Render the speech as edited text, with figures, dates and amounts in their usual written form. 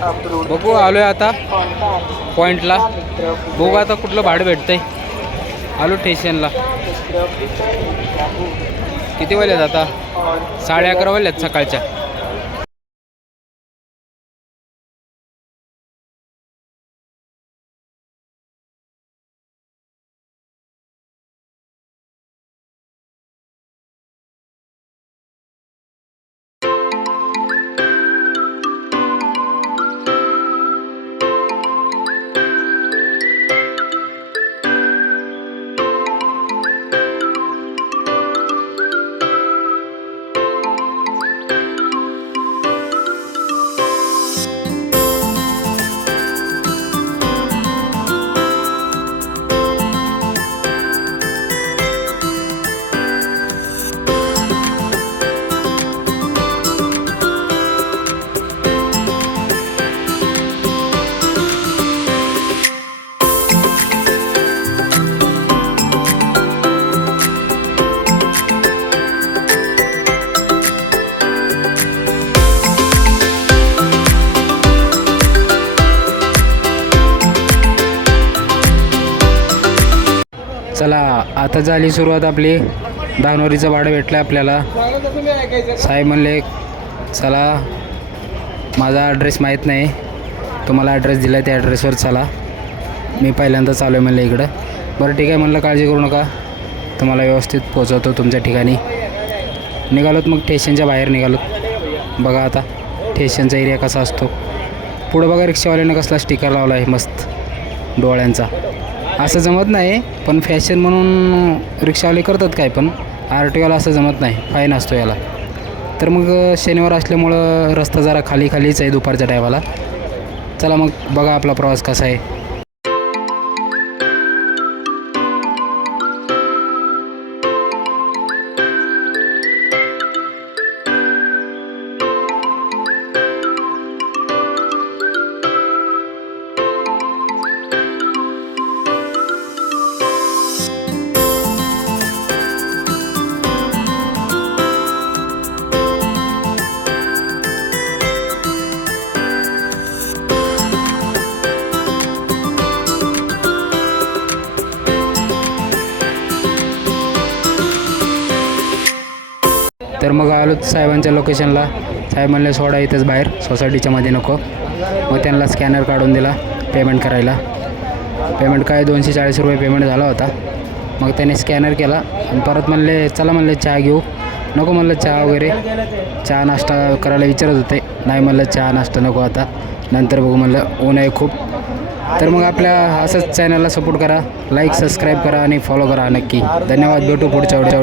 बघू आलोय आता पॉइंटला. बघू आता कुठलं भाडं भेटतंय. आलो स्टेशनला. किती वाजल्यात आता? 11:30 वाजल्यात सकाळच्या. चला आता झाली सुरुवात आपली. दानोरीचं भाडं भेटलं आपल्याला. साहेब म्हणले चला, माझा ॲड्रेस माहीत नाही, तुम्हाला ॲड्रेस दिला त्या ॲड्रेसवर चला. मी पहिल्यांदा चालू आहे म्हणलं इकडं. बरं ठीक आहे म्हणलं, काळजी करू नका, तुम्हाला व्यवस्थित पोचवतो तुमच्या ठिकाणी. निघालोत मग स्टेशनच्या बाहेर निघालोत. बघा आता स्टेशनचा एरिया कसा असतो. पुढं बघा रिक्षावाल्यानं कसला स्टिकर लावला आहे मस्त डोळ्यांचा. असं जमत नाही, पण फॅशन म्हणून रिक्षावाले करतात काय, पण RTOला असं जमत नाही, फाईन असतो याला. तर मग शनिवार असल्यामुळं रस्ता जरा खालीच आहे दुपारच्या टायमाला. चला मग बघा आपला प्रवास कसा आहे. तर मग आलो साहेबांच्या लोकेशनला. साहेब म्हणले सोडा इथंच बाहेर, सोसायटीच्या मध्ये नको. मग त्यांना स्कॅनर काढून दिला पेमेंट करायला. पेमेंट काय 240 रुपये पेमेंट झाला होता. मग त्याने स्कॅनर केला आणि परत म्हणले चला म्हणले चहा घेऊ. नको म्हणलं चहा वगैरे, चहा नाश्ता करायला विचारत होते. नाही म्हणलं चहा नाश्ता नको, आता नंतर बघू म्हणलं, ऊन आहे खूप. तर मग आपल्या असंच चॅनलला सपोर्ट करा, लाईक सबस्क्राईब करा आणि फॉलो करा नक्की. धन्यवाद. भेटू पुढच्या व्हिडिओ.